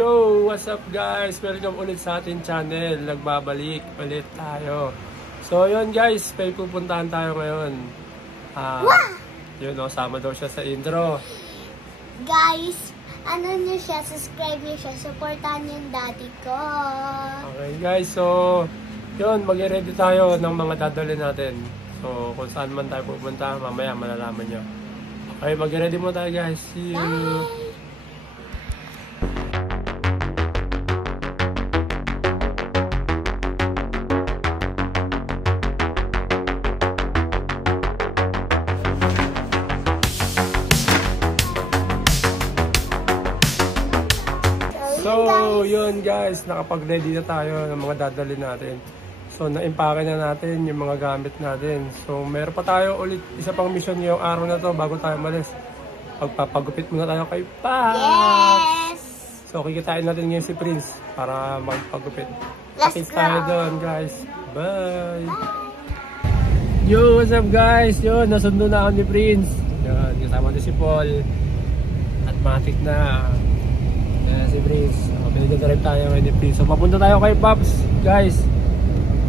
Yo! What's up guys? Welcome ulit sa ating channel. Nagbabalik ulit tayo. So yun guys, may pupuntahan tayo ngayon. Yun o, sama daw siya sa intro. Guys, ano nyo siya, subscribe nyo siya, supportahan nyo yung daddy ko. Okay guys, so yun, mag-ready tayo ng mga dadalhin natin. So kung saan man tayo pupunta, mamaya malalaman nyo. Okay, mag-ready mo tayo guys. See you! Bye! So, yun guys, nakapag-ready na tayo ng mga dadalhin natin. So, na-impake na natin yung mga gamit natin. So, meron pa tayo ulit isa pang mission ngayong araw na to bago tayo malis. Pagpapagupit muna tayo kay Paps! Yes! So, kikitain natin ngayon si Prince para magpagupit. Let's Pakita go! tayo doon guys. Bye! Yo, what's up guys? Yun, nasundo na ako ni Prince. Yun, kasama din si Paul. At matik na. Si Prince. Pinag-drive tayo ngayon ni Prince. So papunta tayo kay Paps guys.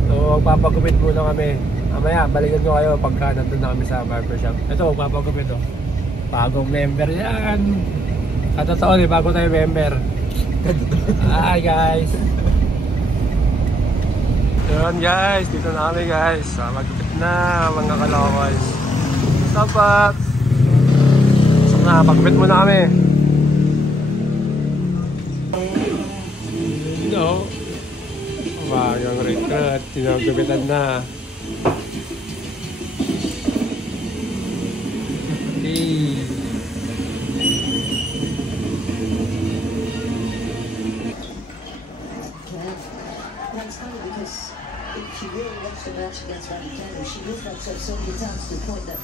So magpapagupit muna kami. Mamaya balikan ko kayo pagka nandun na kami sa barbershop. Ito magpapagupit oh. Bagong member yan. Katotoo eh, bago tayo member. Hi guys. Yun guys, dito na kami guys. Magupit na mga kalawals. What's up Paps? So na, pagupit muna kami. No. Yung recruit, tinagupitan na. Hey. That's funny because if she really wants to match against Raducanu, she moved up so many times to the point that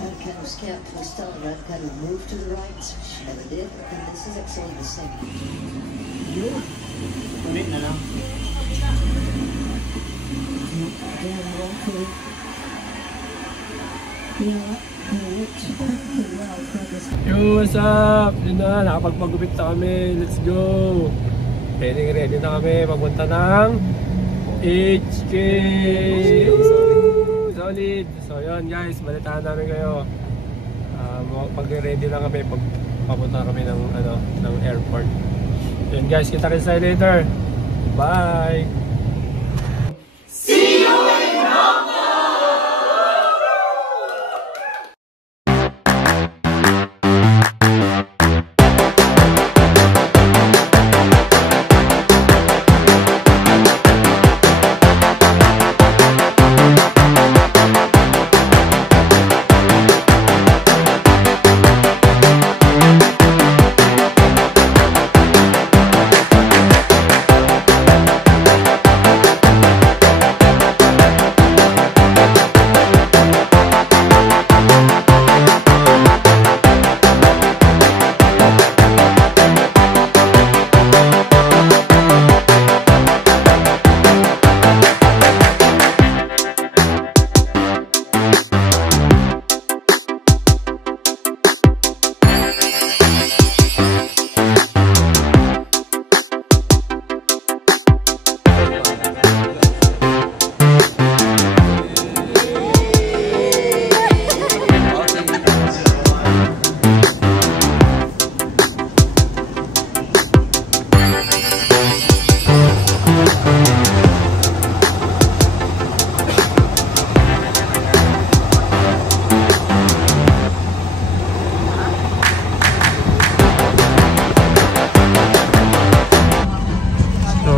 Raducanu's camp was telling Raducanu move to the right. She never did, and this is actually the same. Ulit na lang. Yo, what's up? Yun na, nakapagpagupit na kami. Let's go! Ready na kami. Papunta ng HK! Solid! So yun guys, balitaan namin kayo. Pag-ready lang kami, papunta kami ng airport. Yun guys, kita rin tayo later. Bye! See you in Hong Kong!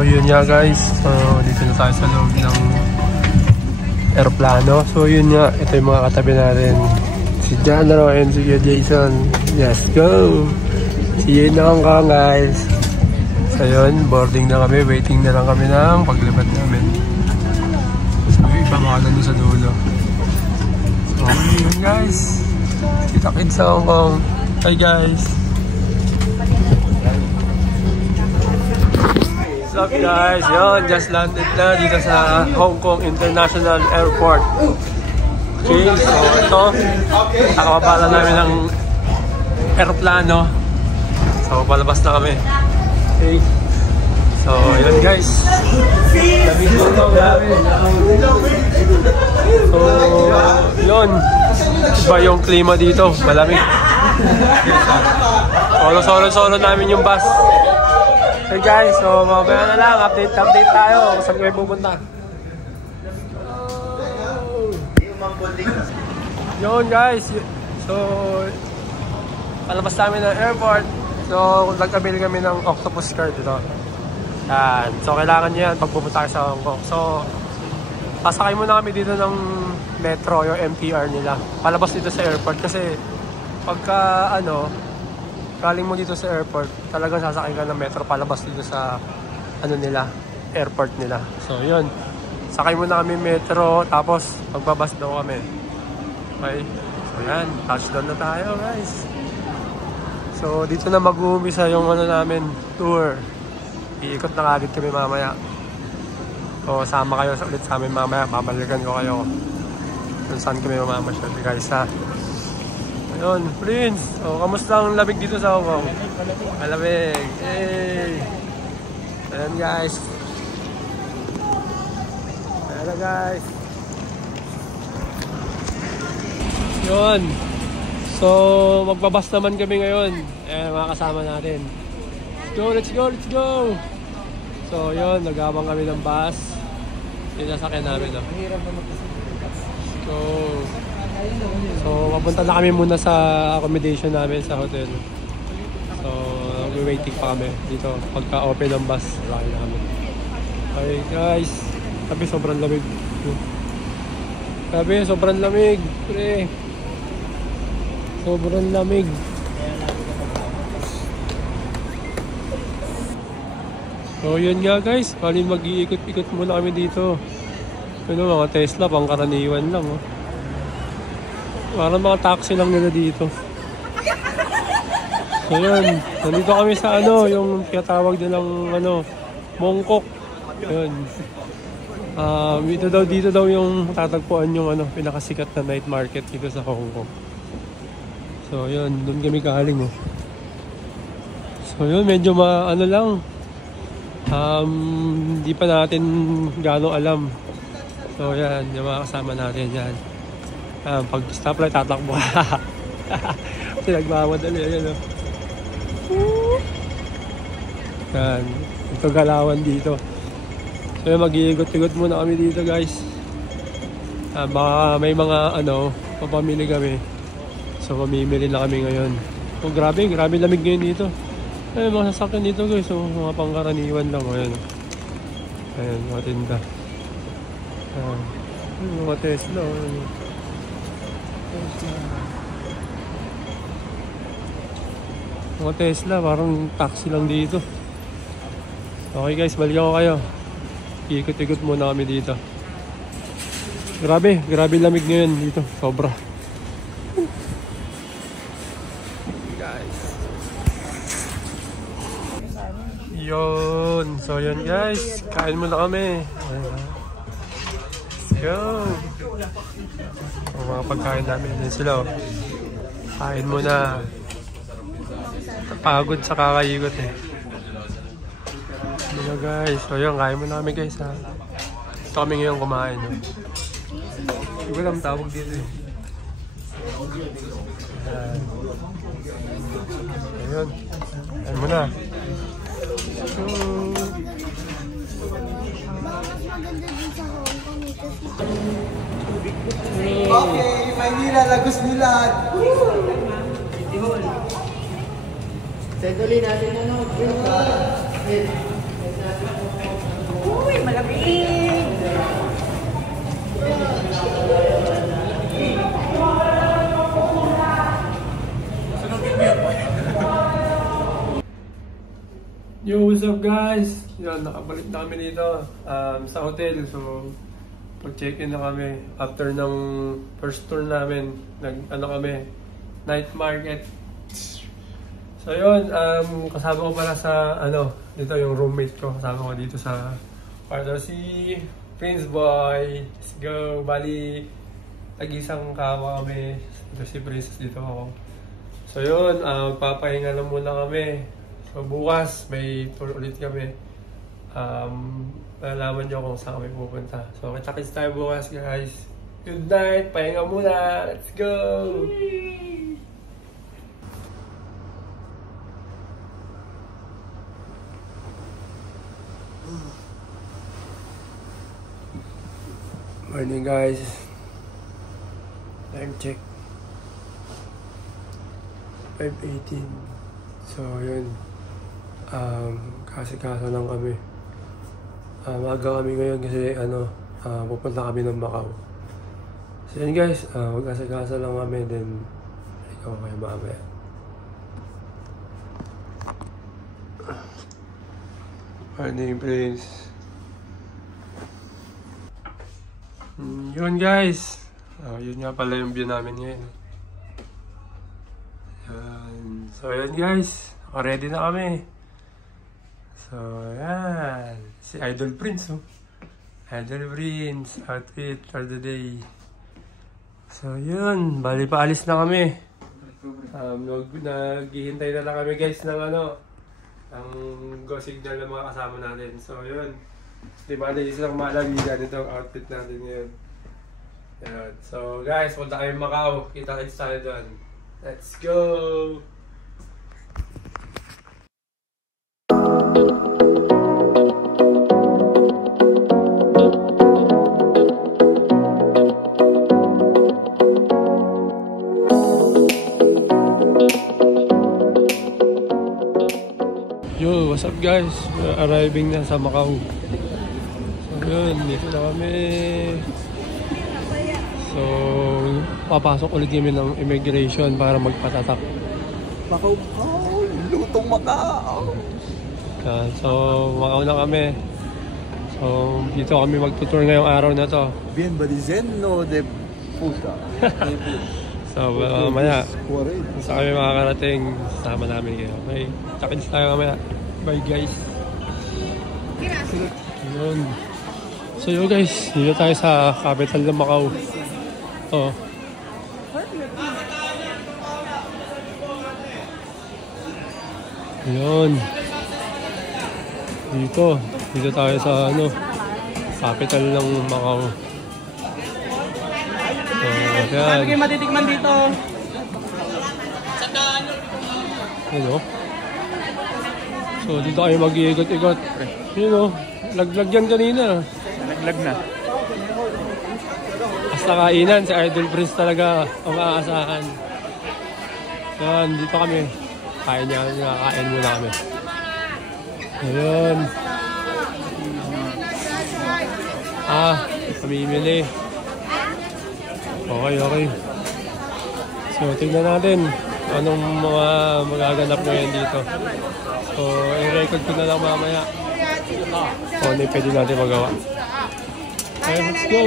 Yun nga guys, dito na tayo sa loob ng aeroplano. So yun nga, ito yung mga katabi natin, si Janro and si Jason. Let's go! See you in Hong Kong guys. So yun, boarding na kami, waiting na lang kami ng paglipat namin. So yung iba mga nandun sa dulo. So yun guys, kita-kits sa Hong Kong. Hi guys! What's up guys? Yun, just landed na dito sa Hong Kong International Airport. Okay, so ito, nakababala namin ng aeroplano. So palabas na kami. Okay. So, yun guys. Lamig dito, grabe. So, yun. Iba yung klima dito. Malamig. Solo namin yung bus. Okay guys, so mamaya na lang. Update tayo. Saan kami pupunta? Yun guys. So, palabas namin ng airport. So, nagkabili kami ng octopus card dito. Yan. So, kailangan nyo yan pag pupunta kayo sa Hong Kong. So, pasakay muna kami dito ng metro, yung MTR nila. Palabas dito sa airport kasi pagka galing mo dito sa airport, talagang sasakay ka ng metro palabas dito sa nila, airport nila. So, yun. Sakay muna kami metro, tapos magbabas daw kami. Okay? So, yan. Touchdown na tayo, guys. So, dito na mag-uumpisa yung namin, tour. Iikot na agad kami mamaya. So, sama kayo ulit sa amin mamaya. Babalikan ko kayo kung saan kami mamamasyal, guys, ha. Ayun, Prince. So, kamusta ang lamig dito sa Hong Kong? Malamig. Hey! Ayan, guys. Ayan, guys. Yun. So, magbabas naman kami ngayon. Ayan, mga kasama natin. Let's go! So, yun. Nagabang kami ng bus. Yung sasakyan namin, no? So, mapunta na kami muna sa accommodation namin sa hotel. So, waiting pa kami dito. Pagka-open ng bus, laki na kami. Okay, guys. Sabi, sobrang lamig. Sabi, sobrang lamig. Pre. Sobrang lamig. So, yun nga guys. Bali mag-iikot-ikot muna kami dito. Mga Tesla, pangkaraniwan lang, oh. Parang mga taxi lang nila dito. So yun, nandito kami sa yung tinatawag nilang Mongkok. Yun. Dito daw yung tatagpuan yung pinakasikat na night market dito sa Hong Kong. So yun, doon kami galing, oh. So yun, medyo lang. Hindi pa natin gaano alam. So yan, yung mga kasama natin yan. Pag stoplight, tatakbo ka. Nagmamadali. Ayan, oh. Yan. Ito galawan dito. So mag-iigot-igot muna kami dito, guys. Baka may mga papamili kami. So mamimili na kami ngayon. So grabe lamig ngayon dito. Ay, mga sasakyan dito, guys. So mga pangkaraniwan lang. Ayan, oh. Ayan, mga tinda. Mga Tesla. Mga Tesla, parang taxi lang dito. Okay guys, balikan ko kayo. Ikot-ikot muna kami dito. Grabe lamig ngayon dito. Sobra. Guys. Yun. So yun guys. Kain muna kami. Let's go. Ang mga pagkain namin. Yan sila, oh. Kain muna. Pagod sa kakaigot, eh. Hello guys. So yun, kain muna kami guys, ha. Ito kami ngayon kumain, oh. Hindi ko alam tawag dito, eh. Ayun. Kain muna. Okay, Maynila, Lagos Milad. Sendoli natin Uy, malamig! Yo, what's up guys? Yan, nakabalik na kami dito sa hotel. So, pag-check-in na kami after ng first tour namin. Kami, night market. So yun, kasama ko pala sa dito yung roommate ko. Kasama ko dito sa kwarto si Prince Boy. Let's go. Bali, tag-isang kama kami. Dito si Prince, dito ako. So yun, papahinga lang muna kami. So bukas may tour ulit kami. Malalaman nyo kung saan kami pupunta. So kita-kits tayo bukas guys. Good night! Pahinga muna! Let's go! Morning guys. Time check. 5:18. So yun. Kasi-kaso lang kami. Maaga kami ngayon kasi pupunta kami ng Macau. So yun guys, magkasa-kasa lang kami, then ikaw kayo mamaya. Morning please. Yun guys. Yun nga pala yung view namin ngayon. So yun guys, ready na kami. So yan, si Idol Prince, Idol Prince outfit for the day. So yun, bali paalis na kami. Naghihintay na lang kami guys ng ang go signal ng mga kasama natin. So yun, di ba isang malabigan itong outfit natin ngayon. Yan. So guys, punta kayo Macau, kita-kits tayo doon. Let's go! Yo, what's up guys? We're arriving na sa Macau. So yun, dito na kami. So, papasok ulit kami ng immigration para magpatatak. Macau, lutong Macau. So, Macau na kami. So, dito kami magtutour ngayong araw na to. Bien badizeno de puta. So, mamaya, sa kami makakarating, sama namin kayo. Okay, takins tayo mamaya. Bye guys. Yun. So yun guys, dito tayo sa capital ng Macau. Yun. Dito tayo sa capital ng Macau. Ano kayo matitikman dito? Ano? So dito kayo mag-iikot-ikot. Laglag yan kanina. Laglag na. Basta kainan, si Idol Prince talaga ang aasahan. Yan, dito kami. Kain muna kami. Ayun. Pamimili. Okay. So, tingnan natin anong mga magaganap ngayon dito. So, i-record ko na lang mamaya. So, ano yung pwede natin magawa. Okay, let's go!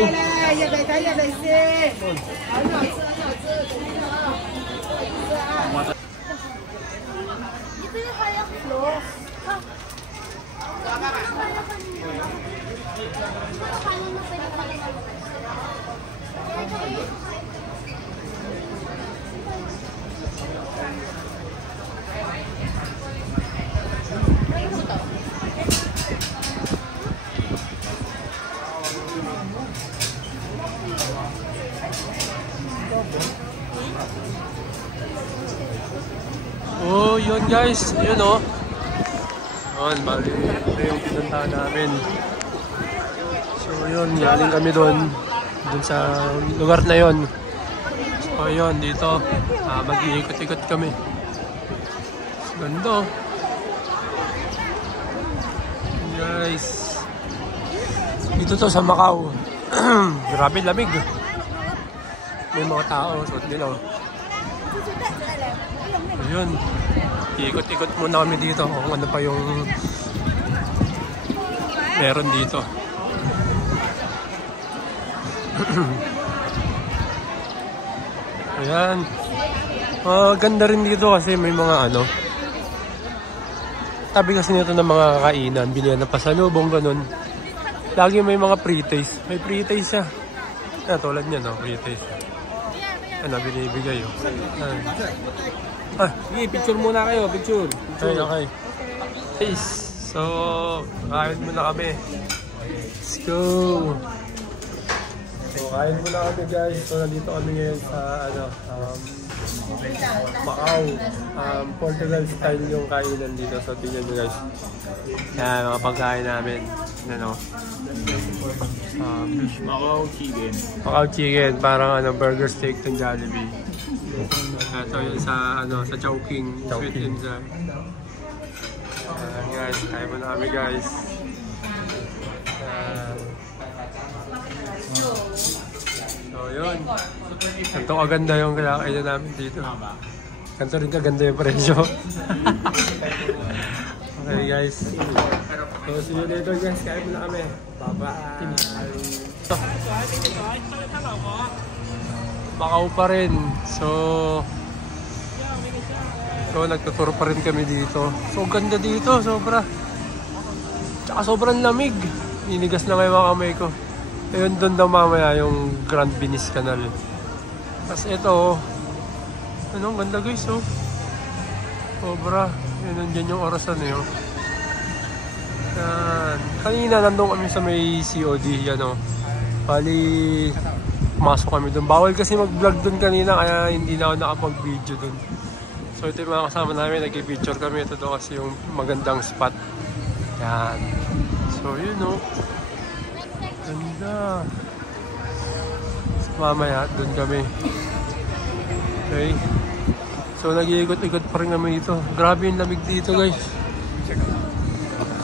Oh, yun guys, yun Yun, bali, ito yung pinuntahan namin. So yun, galing kami dun sa lugar na yun. So yun, dito, mag-iikot-ikot kami. Ganda. Guys, dito to sa Macau. Grabe lamig. May mga tao, suot nila. Ayun, ikot-ikot muna kami dito kung ano pa yung meron dito. Ayan, ganda rin dito kasi may mga tabi kasi nito ng mga kakainan, bilihan na pasalubong ganun. Lagi may mga pre-taste, may pre-taste siya. Tulad niya pre-taste. Binibigay sige, picture muna kayo, picture. Okay. Guys, so kain muna kami. Let's go! So kain muna kami guys. So nandito kami ngayon sa Macau. Portugal style yung kainan dito. So tingnan nyo guys. Yan, mga pagkain namin. Macau chicken. Parang burger steak ng Jollibee. Ito yun sa Chowking. Sweet and sour. Guys, kain muna kami guys. So yun. Ganito kaganda yung kinakainan namin dito. Ganito rin kaganda yung presyo. Okay guys. So see you later guys. Kain muna kami. Bye-bye. Macau pa rin. So nagtuturo pa rin kami dito. So ganda dito, sobra. Tsaka sobrang lamig. Inigas na ngayon mga kamay ko. Ayun doon daw mamaya yung Grand Venice Canal. Tapos ito, ganda guys oh. Sobra. Yun, nandiyan yung orasan eh oh. Yan. Kanina nandun kami sa may COD yan oh. Bali, pumasok kami doon. Bawal kasi mag-vlog doon kanina kaya hindi na ako nakapag-video doon. So ito yung mga kasama namin, nag-picture kami. Ito daw kasi yung magandang spot. Yan. So yun o. Ganda. So mamaya, dun kami. Okay. So nag-iikot-ikot pa rin kami dito. Grabe yung lamig dito guys.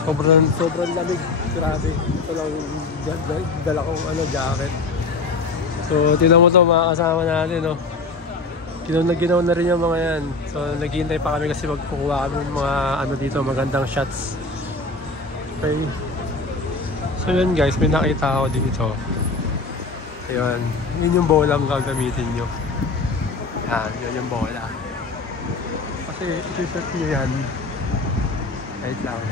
Sobrang lamig. Grabe. Ito lang dala kong jacket. So tinan mo to mga kasama natin o. Ginaw na rin yung mga yan. So naghihintay pa kami kasi magkukuha kami ng mga dito, magandang shots. Okay. So yun guys, may nakita ako dito. Ayun, yun yung bola ang gagamitin nyo. Yan, yun yung bola. Kasi isushoot nyo yan. Wait lang.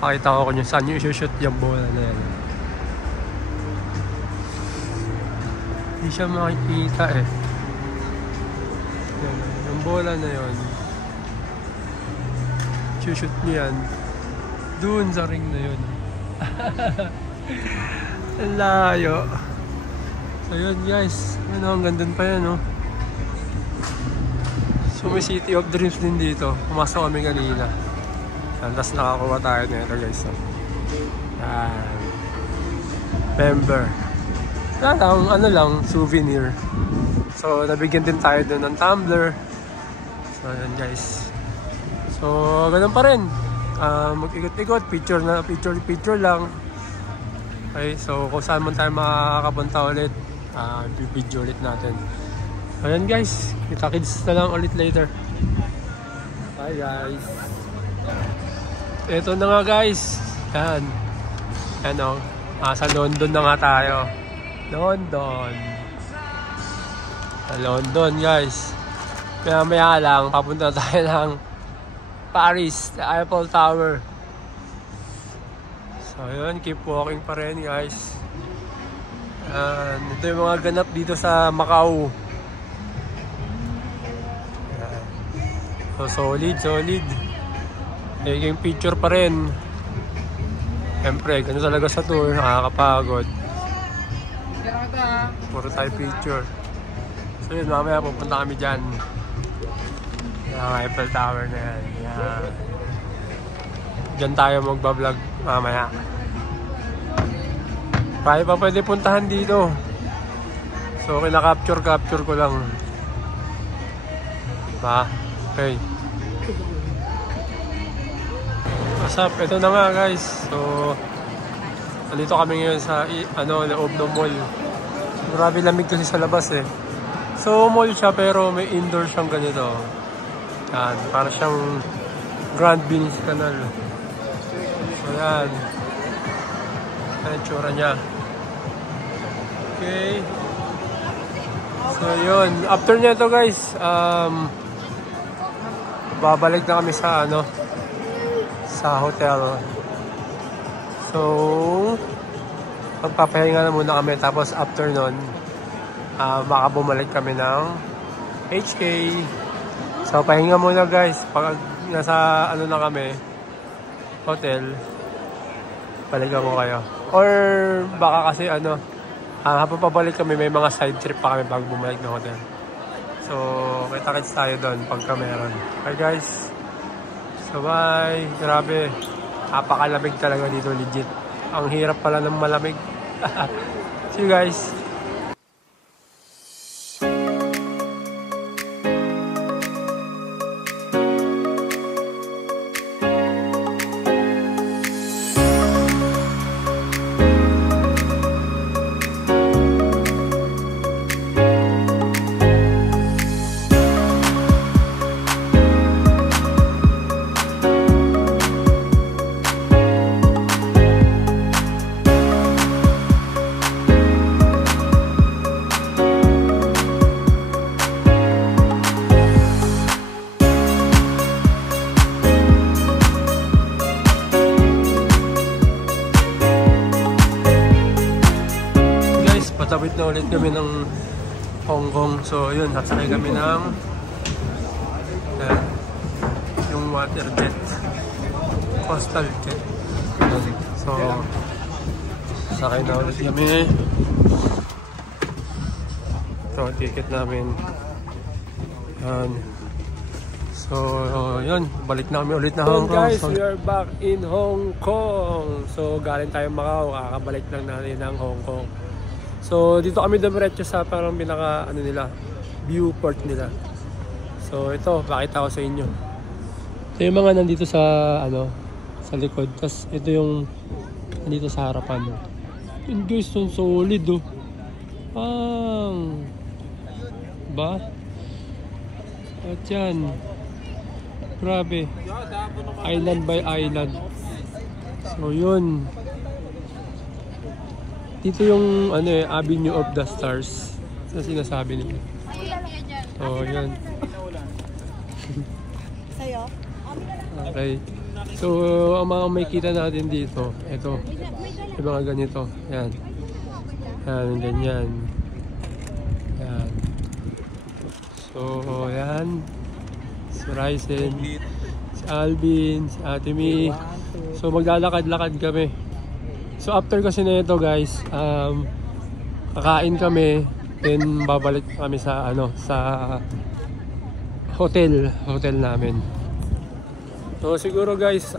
Pakita ko kung saan nyo isushoot yung bola na yan. Hindi siya makikita eh. Yan, yung bola na yun. Isushoot nyo yan. Doon sa ring na yun. Ang layo. So yun guys, hanggang dun pa yan oh. So may City of Dreams din dito. Pumasok kami kanina. Tapos nakakuha tayo nito guys oh. Yan. Member. Lang, souvenir. So nabigyan din tayo dun ng tumbler. So yun guys. So ganun pa rin. Mag-ikot-ikot, picture lang. Okay, so kung saan man tayo makakapunta ulit, video ulit natin. Ayan guys, kita-kits na lang ulit later. Bye guys. Ito na nga guys. Yan. Sa London na nga tayo. Sa London guys. Maya lang, papunta tayo ng Paris, the Eiffel Tower. So yun, keep walking pa rin guys. Ito yung mga ganap dito sa Macau. So solid. Yung picture pa rin. Siyempre, ganun talaga sa tour, nakakapagod. Puro tayo picture. So yun, mamaya pupunta kami dyan. Yung Eiffel Tower na yan. Diyan tayo magbablog mamaya. Kaya pa pwede puntahan dito. So kinakapture ko lang. Okay. What's up? Ito na nga guys. So nandito kami ngayon sa loob ng mall. Grabe lamig kasi sa labas eh. So mall siya pero may indoor siyang ganito. Yan, para siyang Grand Venice Canal. So yan. Yan ang tsura niya. Okay. So yun. After niya to guys, babalik na kami sa sa hotel. So magpapahinga na muna kami. Tapos after nun, baka bumalik kami ng HK. So pahinga muna guys. Pag nasa na kami, hotel, balikan ko kayo. Or baka kasi habang pabalik kami, may mga side trip pa kami bago bumalik ng hotel. So, kita-kits tayo doon pagka meron. Okay guys, so bye. Grabe, napakalamig talaga dito, legit. Ang hirap pala ng malamig. See you guys. Patawid na ulit kami ng Hong Kong. So yun, nasakay kami ng yung water jet, coastal jet. So sakay na ulit kami. So ticket namin yan. So yun, balik na kami ulit na Hong Kong. Guys, we are back in Hong Kong. So galing tayo Macau, kakabalik lang natin ng Hong Kong. So dito kami dumiretso sa parang pinaka viewport nila. So ito, pakita ko sa inyo. Ito yung mga nandito sa sa likod. Tapos ito yung nandito sa harapan. Yun guys, so solid ba? At yan, grabe, island by island. So yun, dito yung Avenue of the Stars na sinasabi nila. So yan. Okay. So ang mga may kita natin dito, ito, yung mga ganito. Yan. Yan, ganyan. Yan. So yan. Si Ryzen, si Alvin, si Ate Mi. So maglalakad-lakad kami. So after kasi na ito guys, kakain kami, then babalik kami sa sa hotel namin. So siguro guys,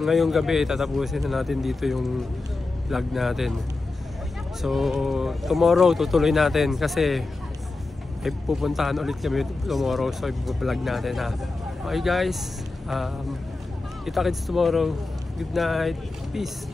ngayong gabi tatapusin na natin dito yung vlog natin. So tomorrow tutuloy natin kasi pupuntahan ulit kami tomorrow, so i-vlog natin ha. Okay guys, kita-kits tomorrow. Good night, peace.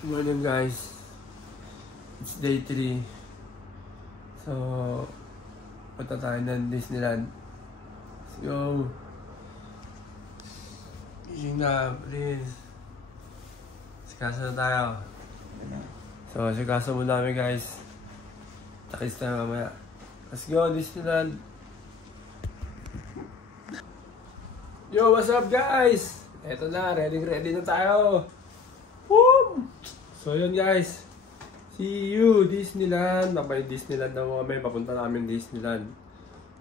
Good morning guys, it's day 3. So punta tayo ng Disneyland. Let's go. Gising na, please. Sikaso na tayo. So sikaso muna kami guys. Takis tayo mamaya. Let's go Disneyland. Yo, what's up guys? Eto na, ready na tayo. Woo! So yun guys, see you Disneyland. May Disneyland na kami, papunta namin Disneyland.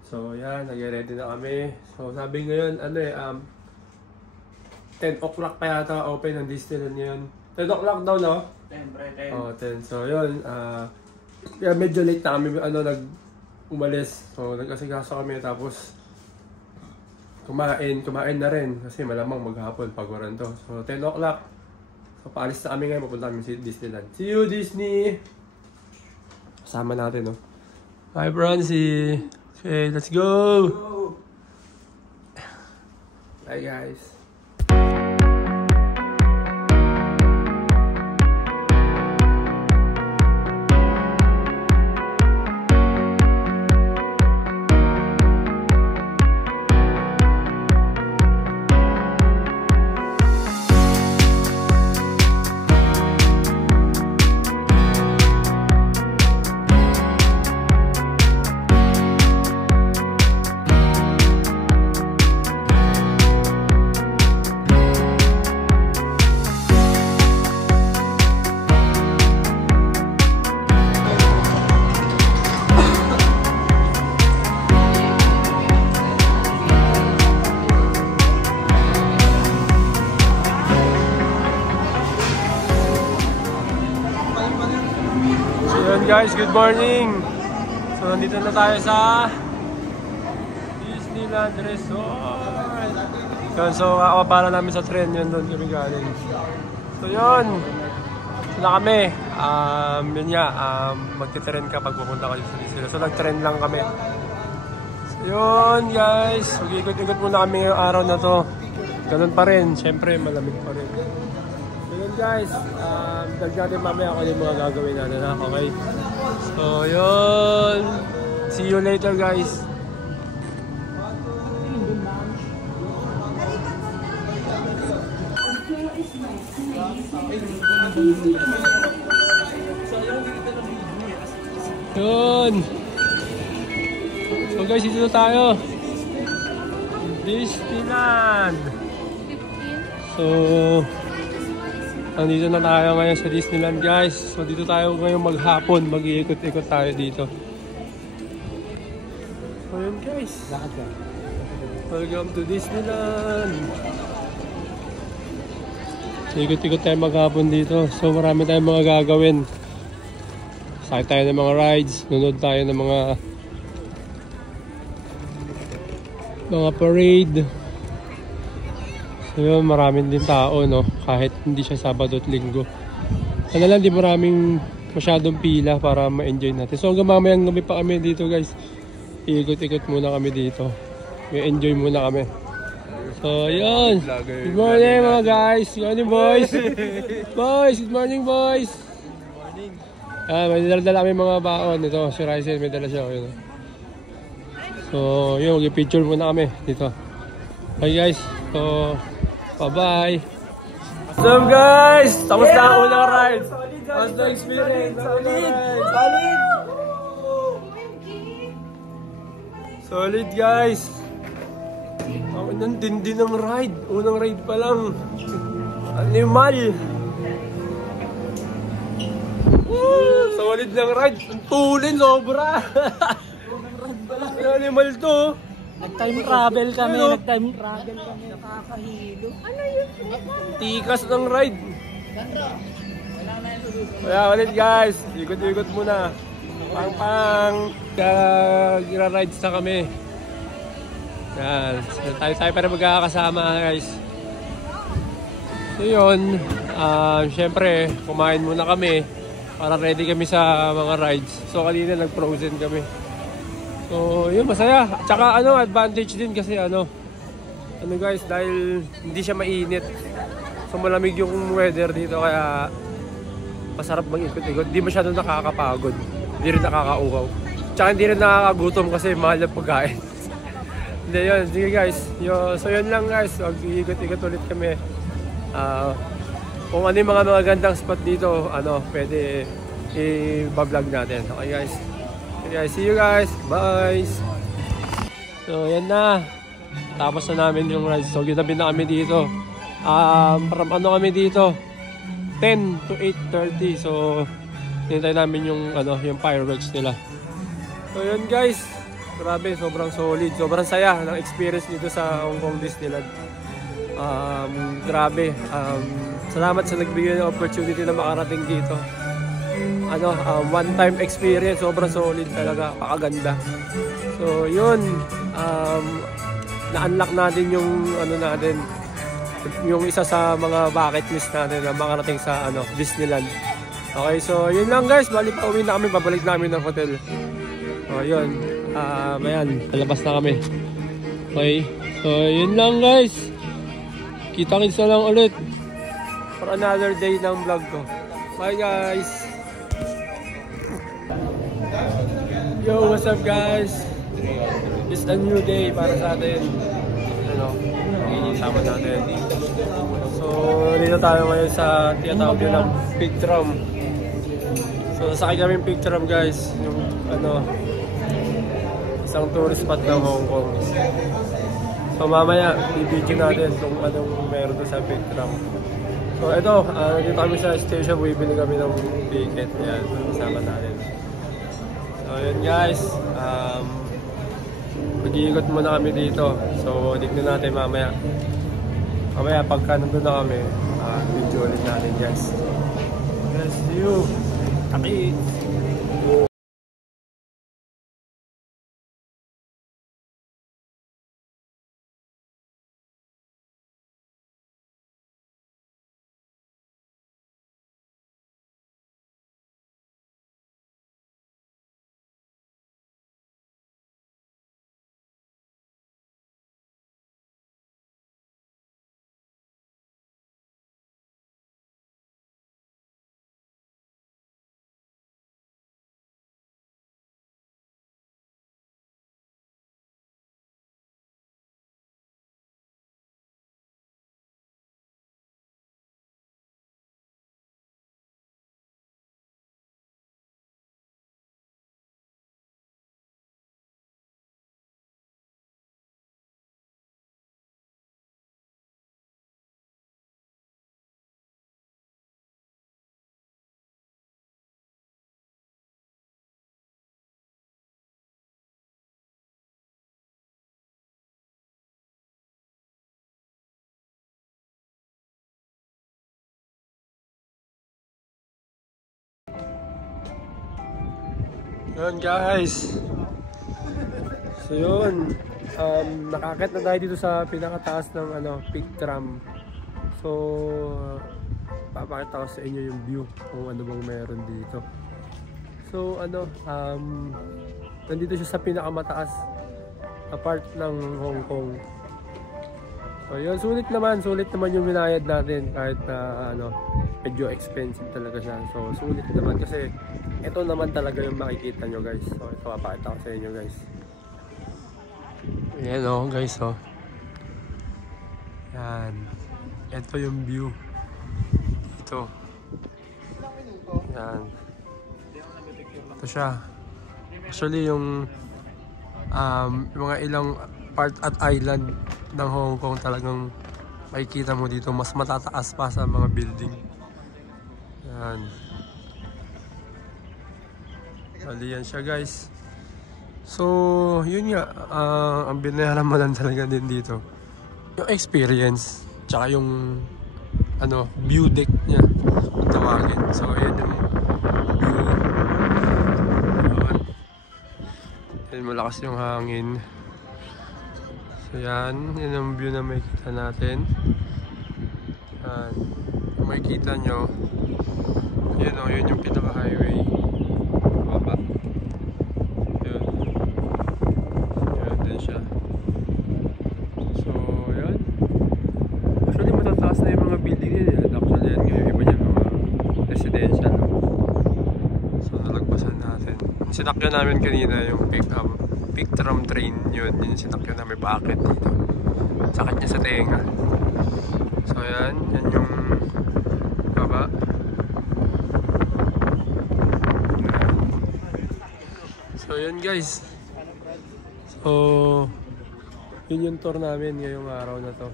So yan, nag-ready na kami. So sabi ngayon, 10 o'clock pa yata open ang Disneyland ngayon. 10 o'clock daw, no? 10, pre, 10. Oh, 10. So yun, kaya medyo late na kami umalis. So nag-asikaso kami, tapos kumain na rin kasi malamang maghapon pag waran to. So 10 o'clock. So paalis na kami ngayon, papunta kami sa Disneyland. See you Disney! Kasama natin, no? Hi Bronzy! Okay, let's go! Bye guys! guys, good morning. So nandito na tayo sa Disneyland Resort. So kakabala namin sa tren, yun doon kami galing. So yun, na kami. Yun nga, magti-tren ka pag pupunta kayo sa Disneyland. So nag-tren lang kami. So yun guys, mag-ikot-ikot muna kami ngayong araw na to. Ganun pa rin, syempre malamig pa rin. So yun guys, dag natin mamaya kung yung mga gagawin natin, ha? Okay? So yun, see you later guys. Yun. So guys, dito na tayo. Disneyland. So andito na tayo ngayon sa Disneyland guys. So dito tayo ngayon maghapon. Mag-iikot-ikot tayo dito. So yun guys. Welcome to Disneyland. So ikot-ikot tayo maghapon dito. So marami tayong mga gagawin. Sakit tayo ng mga rides. Nunod tayo ng mga parade. So yun, maraming din tao, no? Kahit hindi siya Sabado at Linggo. Ano lang, di maraming masyadong pila para ma-enjoy natin. So hanggang mamayang gabi pa kami dito guys. Iikot-ikot muna kami dito. May enjoy muna kami. So yun. Good morning mga guys. Good morning boys. Boys, good morning boys. Good morning. May dala-dala kami mga baon. Ito, si Ryzen may dala siya. Yun. So yun, mag-picture muna kami dito. Okay guys. So bye-bye. What's up guys? Tapos na ang unang ride. How's the experience? Solid guys. Ang tindi ng ride. Unang ride pa lang. Animal. Solid ng ride. Tulin sobra. Animal to. Nag-time travel kami, nakakahilo. Ano yun? Tikas ng ride. Kaya ulit guys, ikot-ikot muna. Pang-pang. Gira-rides na kami. Yan. Tayo para magkakasama guys. So yun, syempre kumain muna kami para ready kami sa mga rides. So kanina nag-frozen kami. So yun, masaya. Tsaka advantage din kasi guys, dahil hindi siya mainit. So malamig yung weather dito kaya masarap mag-ikot-ikot. Hindi masyadong nakakapagod. Hindi rin nakakauhaw. Tsaka hindi rin nakakagutom kasi mahal na pagkain. Hindi yun. Sige guys. So yun lang guys. Mag-ikot-ikot ulit kami. Kung ano yung mga gandang spot dito, pwede i-vlog natin. Okay guys. Okay guys, see you guys. Bye. So yan na. Tapos na namin yung rides. So gitabi na kami dito. From kami dito 10 to 8:30. So hinintay namin yung fireworks nila. So yun guys. Grabe, sobrang solid. Sobrang saya ng experience dito sa Hong Kong Disneyland. Grabe. Salamat sa nagbigay ng opportunity na makarating dito. One time experience, sobrang solid talaga, pakaganda. So yun, na-unlock natin yung yung isa sa mga bucket list natin na makarating sa Disneyland. Okay, so yun lang guys, bali pa uwi na kami, babalik namin ng hotel. So yun, ayan, lalabas na kami. Okay, so yun lang guys. Kita-kits na lang ulit for another day ng vlog ko. Bye guys. Yo, what's up guys? It's a new day para sa atin. Isama natin. So, dito tayo ngayon sa tinatawag yun ng Big Drum. So, sakay kami yung Big Drum guys. Yung isang tourist spot ng Hong Kong. So, mamaya, i-video natin kung anong meron doon sa Big Drum. So, ito, dito kami sa station. Bibili kami ng ticket. Yan, isama natin. So yun guys, mag-iikot muna kami dito. So tignan natin mamaya. Mamaya pagka nandun na kami, video ulit natin guys. Let's see you. Taki. Yun guys. So yun. Nakakit na tayo dito sa pinakataas ng peak tram. So papakita ko sa inyo yung view kung ano bang meron dito. So nandito siya sa pinakamataas na part ng Hong Kong. So yun, sulit naman yung binayad natin kahit na medyo expensive talaga siya. So sulit naman kasi ito naman talaga yung makikita nyo guys. So ito papakita ko sa inyo guys. Ayan guys yan. Ito yung view dito. Yan. Ito siya. Actually yung mga ilang part at island ng Hong Kong talagang makikita mo dito mas matataas pa sa mga building. Yan. Bali yan siya guys. So yun nga, ang binayaran mo lang talaga din dito yung experience tsaka yung view deck niya kung tawagin. So ayan yung view. Ayan, malakas yung hangin. So yan yung view na makikita natin. Yan. Kung makikita nyo, yun yung pinaka highway baba. Yun din siya. So yan, actually matataas na yung mga building yun. Actually yan yung iba niyang mga residential. So nalagpasan natin. Sinakyan namin kanina yung peak tram train. Yun yung sinakyan namin paakit dito. Sakit niya sa tenga. So yan yung baba. So yun guys. So yun yung tour namin ngayong araw na to.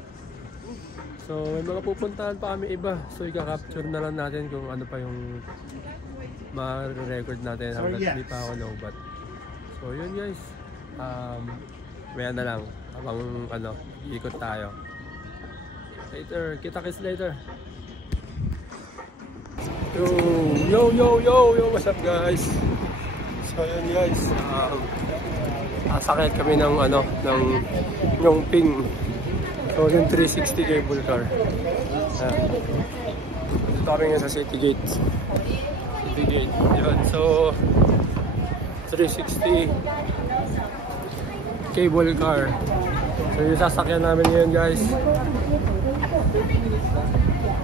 So may mga pupuntahan pa kami iba. So ika-capture na lang natin kung ano pa yung ma-record natin hanggang hindi pa ako lobat. So yun guys. Maya na lang habang iikot tayo. Later, kita-kits later. Yo, what's up guys? So yun guys, sakit kami ng Yongping. So yung 360 cable car. Dito kami nga sa City Gate. Yun, so 360 cable car. So yung sasakyan namin ngayon guys.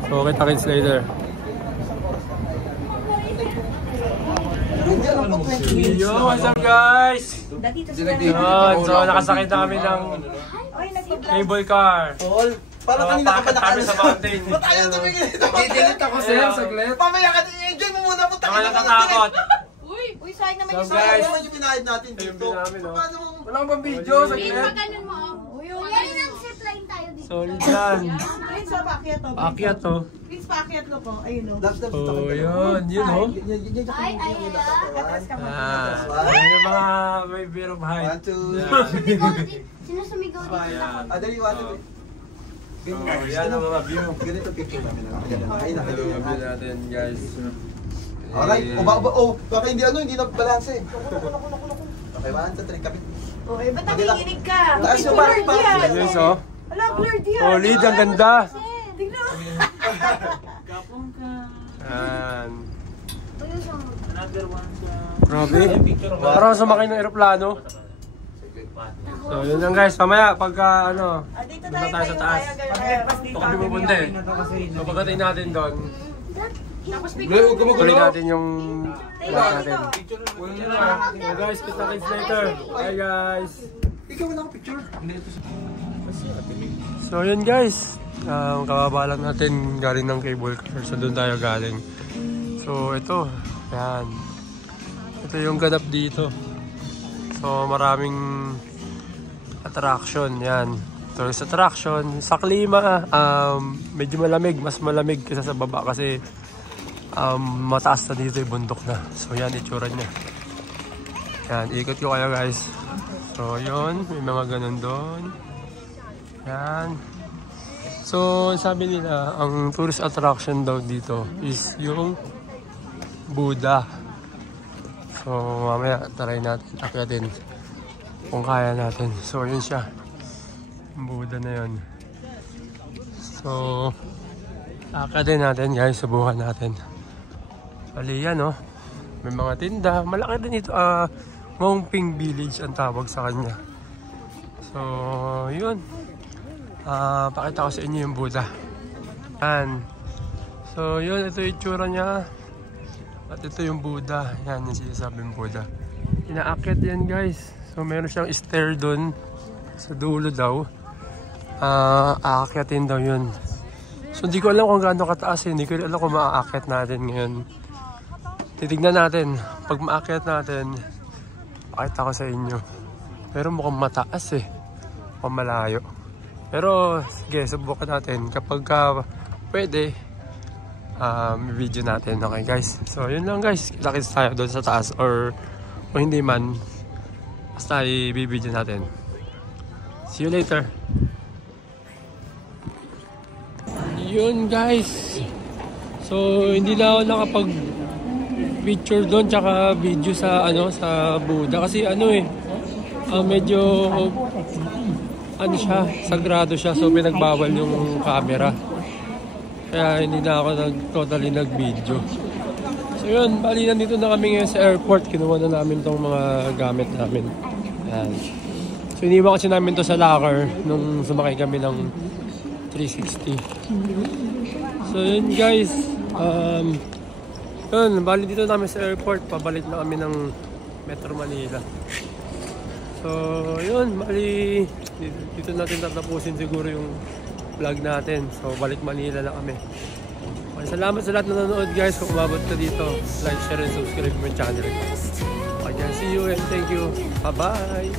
So kita-kits later. Yo, what's up guys? Yun, so nakasakit na kami ng cable car. Para kanina ka pa kami sa mountain. Ba't ayaw tumigil ito? Nagdidilit ako sa'yo, saglit. Pamaya ka, i-enjoy mo muna. Punta ka na natatakot. Uy, sayang naman yung guys, naman yung binayad natin dito. Wala kang bang video, saglit. Pagkanan mo, yan ang zipline tayo dito. Solid yan. Prince, paakyat to. Paakyat to. Prince, paakyat lo ko. Ayun o. Oh, yun o. Ay. Atras ka mo. Yung mga may beer of height. 1, 2, Sino sumigaw dito? Adali, 1, 2, 3. Yan ang mga view. Ganito picture namin. Ay, Yung nakalimutan. view natin guys. Alright, baka hindi na balance eh. Okay, 1, 2, 3, kapit. Okay, ba't nanginginig ka? Taas Bakit yung blurred parang- yan? Yes oh. Wala, blurred yan. Solid, ang ganda. Tingnan mo. Yan. Grabe. Parang sumakay ng aeroplano. So yun lang guys, mamaya pagka Dito doon na tayo sa taas. Ito kami pupunta eh. So pagdating natin doon, tuloy natin yung vlog natin. So guys, kita-kits later. Bye guys. Ikaw wala akong picture. So yun guys, kababa lang natin galing ng cable car. So doon tayo galing. So ito, yan. Ito yung ganap dito. So maraming attraction, yan. Tourist attraction. Sa klima, medyo malamig. Mas malamig kaysa sa baba kasi mataas na dito yung bundok na. So yan, itsura niya. Yan, ikot ko kayo guys. So yun, may mga ganun doon. Yan. So sabi nila, ang tourist attraction daw dito is yung Buddha. So mamaya try natin akyatin kung kaya natin. So yun siya, yung Buddha na yun. So akyatin natin guys, subukan natin. Bali yan oh, may mga tinda, malaki din ito. Mongping Village ang tawag sa kanya. So yun, pakita ko sa inyo yung Buddha. Yan. So yun, ito yung itsura niya. At ito yung Buddha. Yan yung sinasabing Buddha. Inaakyat yan guys. So meron siyang stair dun sa dulo daw. Aakyatin daw yun. So hindi ko alam kung gaano kataas. Hindi ko alam kung maaakyat natin ngayon. Titignan natin. Pag maakyat natin, pakita ko sa inyo. Pero mukhang mataas eh. Mukhang malayo. Pero sige, subukan natin. Kapag pwede, video natin. Okay guys, so yun lang guys, kita-kits tayo doon sa taas, or kung hindi man, basta i-video natin. See you later. Yun guys, so hindi na ako nakapag picture doon tsaka video sa sa Buddha kasi medyo siya, sagrado siya, so pinagbawal yung camera. Kaya hindi na ako totally nag-video. So yun, bali nandito na kami ngayon sa airport. Kinuha na namin itong mga gamit namin. Ayan. So iniwan kasi namin to sa locker nung sumakay kami ng 360. So yun guys, yun, bali dito namin sa airport. Pabalik na kami ng Metro Manila. So yun, bali dito natin tatapusin siguro yung vlog natin. So balik Manila na kami. Okay, salamat sa lahat na nanonood guys. Kung umabot ka dito, like, share, and subscribe mo yung channel ko. Okay, see you and thank you. Bye bye.